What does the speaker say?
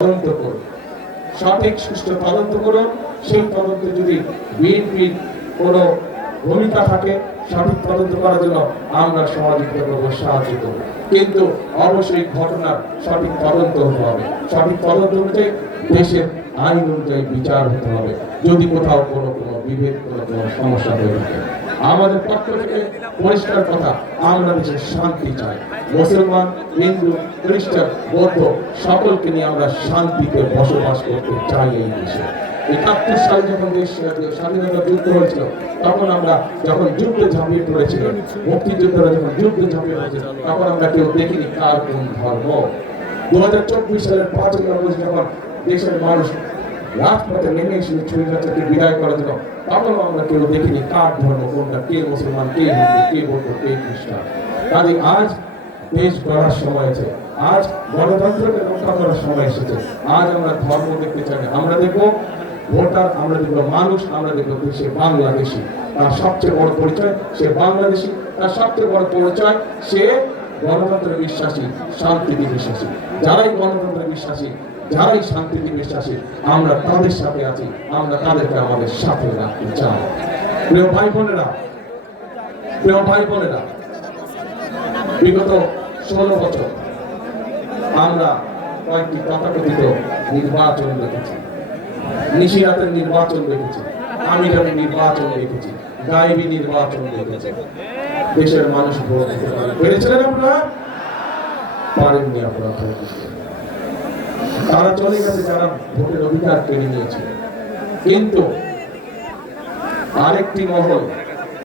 তদন্ত করুন, সঠিক সুষ্ঠু তদন্ত করুন। সেই তদন্তে যদি বিএনপির কোনো ভূমিকা থাকে, সঠিক তদন্ত করার জন্য আমরা সহযোগিতা করবো, সাহায্য করবো। কিন্তু অবশ্যই ঘটনার সঠিক তদন্ত হতে হবে। সঠিক তদন্ত অনুযায়ী দেশের আইন অনুযায়ী বিচার হতে হবে। যদি কোথাও কোনো বিভেদ, কোনো সমস্যা হয়ে থাকে, আমাদের পক্ষ থেকে পরিষ্কার কথা, আমরা দেশের শান্তি চাই। মুসলমান, হিন্দু, খ্রিস্টান, বৌদ্ধ সকলকে নিয়ে আমরা শান্তিতে বসবাস করতে চাই এই দেশে। ৭১ সালে যখন দেশ স্বাধীনতা যুদ্ধ হয়েছিল, তখন আমরা যখন যুদ্ধে ঝাঁপিয়ে পড়েছিল, মুক্তিযোদ্ধারা যখন যুদ্ধে ঝাঁপিয়ে পড়েছিল, তখন আমরা কেউ দেখিনি কার কোন ধর্ম। ২০২৪ সালের ৫ই আগস্ট যখন দেশের মানুষ রাজপথে নেমে এসেছিল ছুরিকাচারকে বিদায় করার জন্য, তখন আমরা কেউ দেখিনি কার ধর্ম কোনটা, কে মুসলমান, কে হিন্দু, কে বৌদ্ধ, কে খ্রিস্টান। কাজে আজ দেশ গড়ার সময় আছে, আজ গণতন্ত্রকে রক্ষা করার সময় এসেছে। আজ আমরা ধর্ম দেখতে চাই না, আমরা দেখবো ভোটার, আমরা দেখবো মানুষ, আমরা দেখবো সে বাংলাদেশি। তার সবচেয়ে বড় পরিচয় সে বাংলাদেশি, তার সবচেয়ে বড় পরিচয় সে গণতন্ত্রে বিশ্বাসী, শান্তিতে বিশ্বাসী। যারাই গণতন্ত্রে বিশ্বাসী, যারাই শান্তিতে বিশ্বাসী, আমরা তাদের সাথে আছি, আমরা তাদেরকে আমাদের সাথে রাখতে চাই। প্রিয় ভাই বোনেরা, প্রিয় ভাই বোনেরা, বিগত ১৬ বছর আমরা কয়েকটি তথাকথিত নির্বাচন দেখেছি, নিশিরাতের নির্বাচন দেখেছি, আমিরাতের নির্বাচন দেখেছি, গায়েবী নির্বাচন দেখেছি। দেশের মানুষ ভোট দিতে পেরেছিলেন? আপনারা পারেননি। আপনারা তারা চলে গেছে যারা ভোটের অধিকার কেড়ে নিয়েছে। কিন্তু আরেকটি মহল